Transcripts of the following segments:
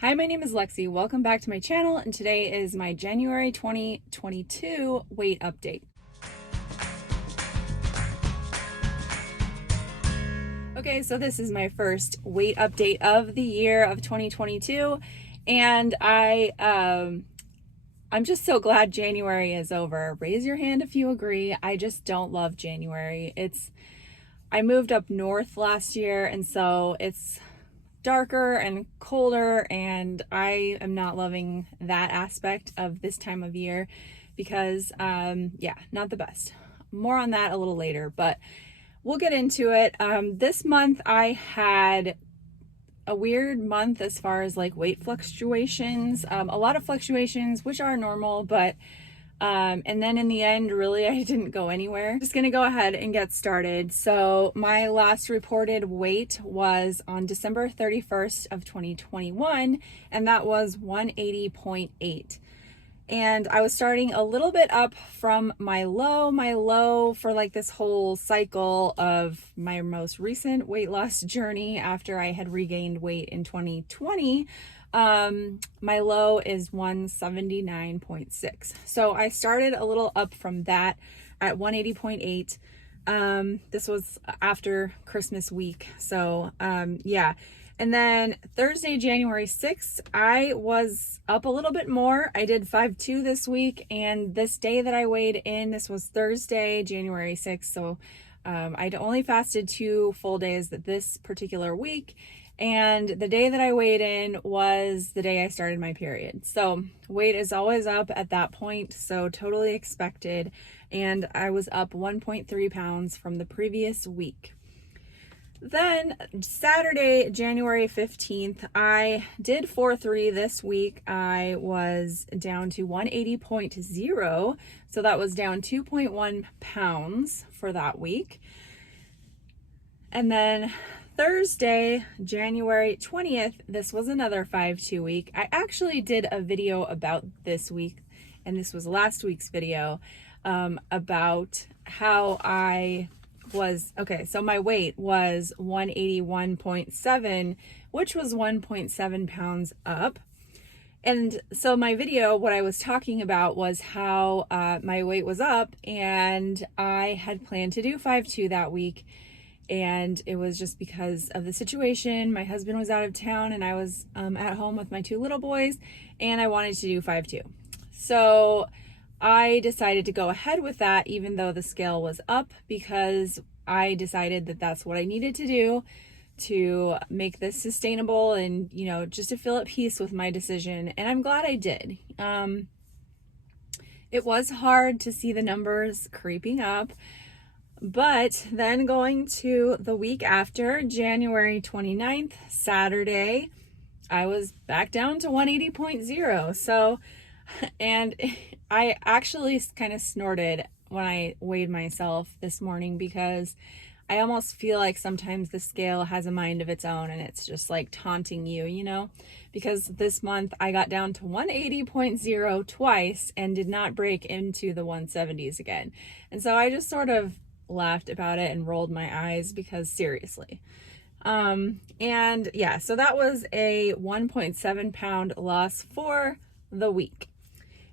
Hi, my name is Lexi. Welcome back to my channel, and today is my January 2022 weight update. Okay, so this is my first weight update of the year of 2022, and I'm just so glad January is over. Raise your hand if you agree. I just don't love January. I moved up north last year, and so it's darker and colder, and I am not loving that aspect of this time of year because yeah, not the best. More on that a little later, but we'll get into it. This month I had a weird month as far as like weight fluctuations, a lot of fluctuations, which are normal, but and then in the end, really, I didn't go anywhere. Just gonna go ahead and get started. So my last reported weight was on December 31st of 2021, and that was 180.8. And I was starting a little bit up from my low. My low for like this whole cycle of my most recent weight loss journey after I had regained weight in 2020. My low is 179.6. So I started a little up from that at 180.8. This was after Christmas week. So, yeah. And then Thursday, January 6th, I was up a little bit more. I did 5.2 this week, and this day that I weighed in, this was Thursday, January 6th. So, I'd only fasted 2 full days this particular week. And the day that I weighed in was the day I started my period. So weight is always up at that point, so totally expected. And I was up 1.3 pounds from the previous week. Then Saturday, January 15th, I did 4.3 this week. I was down to 180.0. So that was down 2.1 pounds for that week. And then Thursday, January 20th, this was another 5.2 week. I actually did a video about this week, and this was last week's video, about how I was, okay, so my weight was 181.7, which was 1.7 pounds up. And so my video, what I was talking about was how my weight was up, and I had planned to do 5.2 that week. And it was just because of the situation. My husband was out of town, and I was at home with my 2 little boys, and I wanted to do 5.2. So I decided to go ahead with that, even though the scale was up, because I decided that that's what I needed to do to make this sustainable and, you know, just to feel at peace with my decision. And I'm glad I did. It was hard to see the numbers creeping up. But then going to the week after, January 29th, Saturday, I was back down to 180.0. So, and I actually kind of snorted when I weighed myself this morning, because I almost feel like sometimes the scale has a mind of its own, and it's just like taunting you, you know, because this month I got down to 180.0 twice and did not break into the 170s again. And so I just sort of laughed about it and rolled my eyes, because seriously. And yeah, so that was a 1.7 pound loss for the week.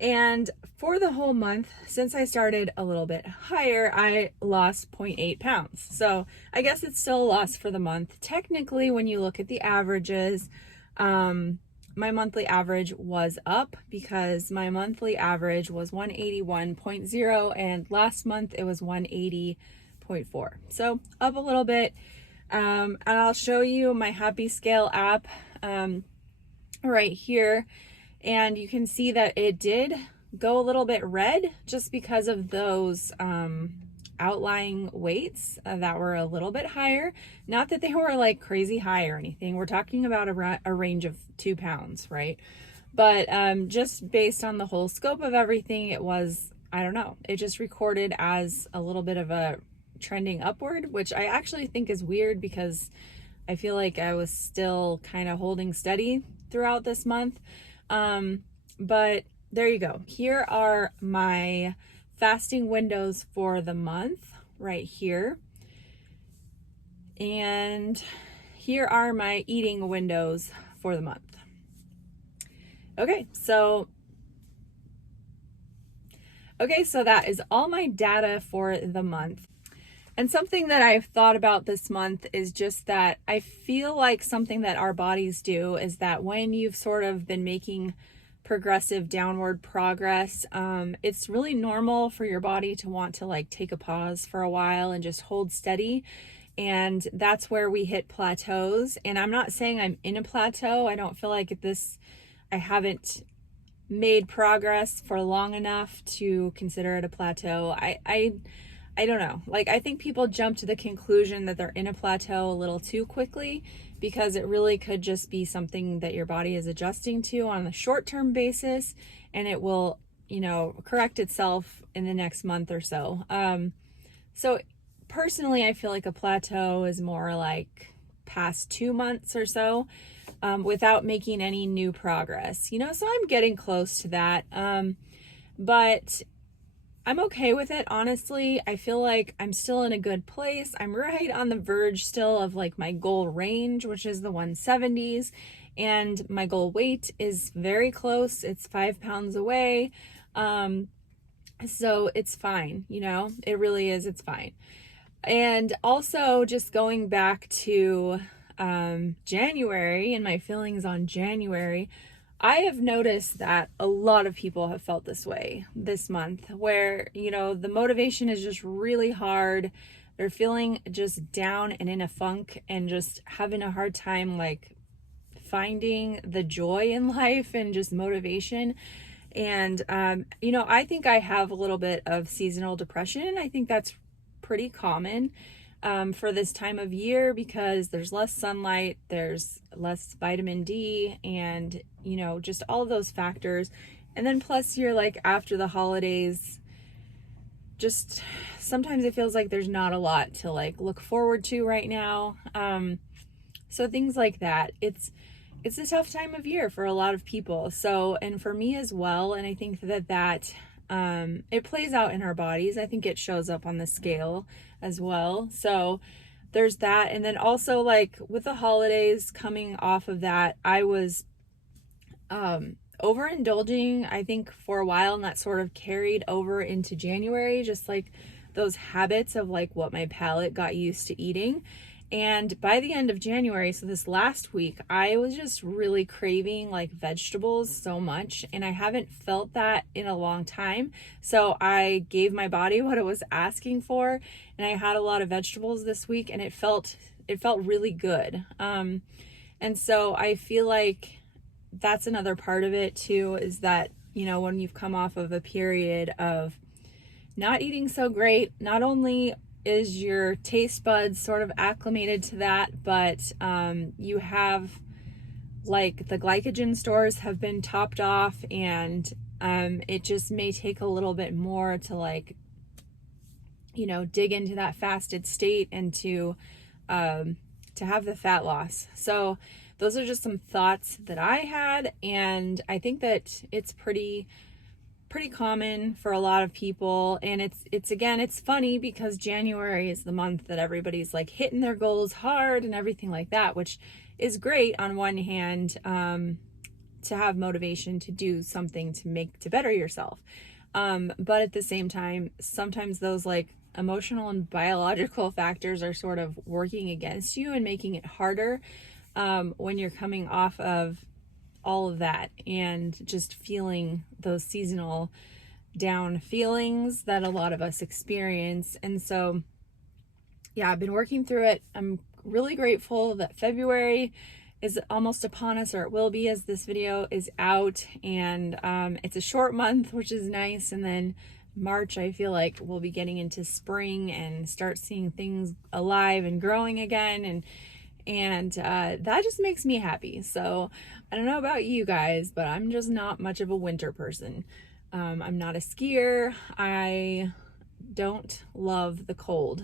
And for the whole month, since I started a little bit higher, I lost 0.8 pounds. So I guess it's still a loss for the month. Technically, when you look at the averages, my monthly average was up, because my monthly average was 181.0, and last month it was 180.4. So up a little bit. And I'll show you my Happy Scale app right here. And you can see that it did go a little bit red just because of those outlying weights that were a little bit higher. Not that they were like crazy high or anything. We're talking about a range of 2 pounds, right? But just based on the whole scope of everything, it was, I don't know, it just recorded as a little bit of a trending upward, which I actually think is weird, because I feel like I was still kind of holding steady throughout this month. But there you go. Here are my fasting windows for the month right here. And here are my eating windows for the month. Okay, so that is all my data for the month. And something that I've thought about this month is just that I feel like something that our bodies do is that when you've sort of been making progressive downward progress, it's really normal for your body to want to like take a pause for a while and just hold steady. And that's where we hit plateaus. And I'm not saying I'm in a plateau. I don't feel like I haven't made progress for long enough to consider it a plateau. I don't know. Like, I think people jump to the conclusion that they're in a plateau a little too quickly, because it really could just be something that your body is adjusting to on a short-term basis, and it will, correct itself in the next month or so. So personally, I feel like a plateau is more like past 2 months or so, without making any new progress, so I'm getting close to that. But I'm okay with it, honestly. I feel like I'm still in a good place. I'm right on the verge still of like my goal range, which is the 170s, and my goal weight is very close. It's 5 pounds away. So it's fine, it really is. It's fine. And also, just going back to January and my feelings on January, I have noticed that a lot of people have felt this way this month, where, the motivation is just really hard. They're feeling just down and in a funk and just having a hard time, like, finding the joy in life and just motivation. And, I think I have a little bit of seasonal depression. I think that's pretty common for this time of year, because there's less sunlight, there's less vitamin D, and just all of those factors. And then plus you're like, after the holidays, just sometimes it feels like there's not a lot to like look forward to right now. So things like that. It's a tough time of year for a lot of people. So, and for me as well. And I think that it plays out in our bodies. I think it shows up on the scale as well. So there's that. And then also, like, with the holidays coming off of that, I was overindulging, I think, for a while, and that sort of carried over into January, just like those habits of like what my palate got used to eating. And by the end of January, so this last week, I was just really craving like vegetables so much, and I haven't felt that in a long time. So I gave my body what it was asking for, and I had a lot of vegetables this week, and it felt really good. And so I feel like that's another part of it too, is that, when you've come off of a period of not eating so great, not only is your taste buds sort of acclimated to that, but you have, like, the glycogen stores have been topped off, and it just may take a little bit more to, like, dig into that fasted state and to have the fat loss. So those are just some thoughts that I had, and I think that it's pretty common for a lot of people. And it's funny because January is the month that everybody's like hitting their goals hard and everything like that, which is great on one hand, to have motivation to do something to better yourself. But at the same time, sometimes those like emotional and biological factors are sort of working against you and making it harder when you're coming off of all of that and just feeling those seasonal down feelings that a lot of us experience. And so, yeah, I've been working through it. I'm really grateful that February is almost upon us, or it will be as this video is out. And it's a short month, which is nice. And then March, I feel like we'll be getting into spring and start seeing things alive and growing again. And that just makes me happy. So I don't know about you guys, but I'm just not much of a winter person. I'm not a skier. I don't love the cold.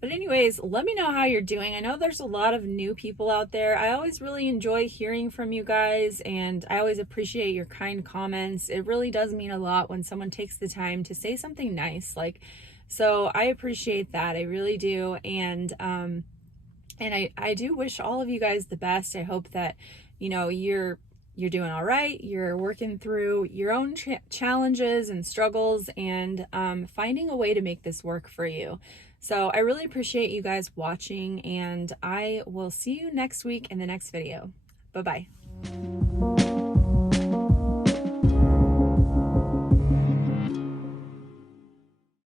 But anyways, let me know how you're doing. I know there's a lot of new people out there. I always really enjoy hearing from you guys, and I always appreciate your kind comments. It really does mean a lot when someone takes the time to say something nice. So I appreciate that. I really do. And I do wish all of you guys the best. I hope that, you're you're doing all right. You're working through your own challenges and struggles, and finding a way to make this work for you. So I really appreciate you guys watching, and I will see you next week in the next video. Bye-bye.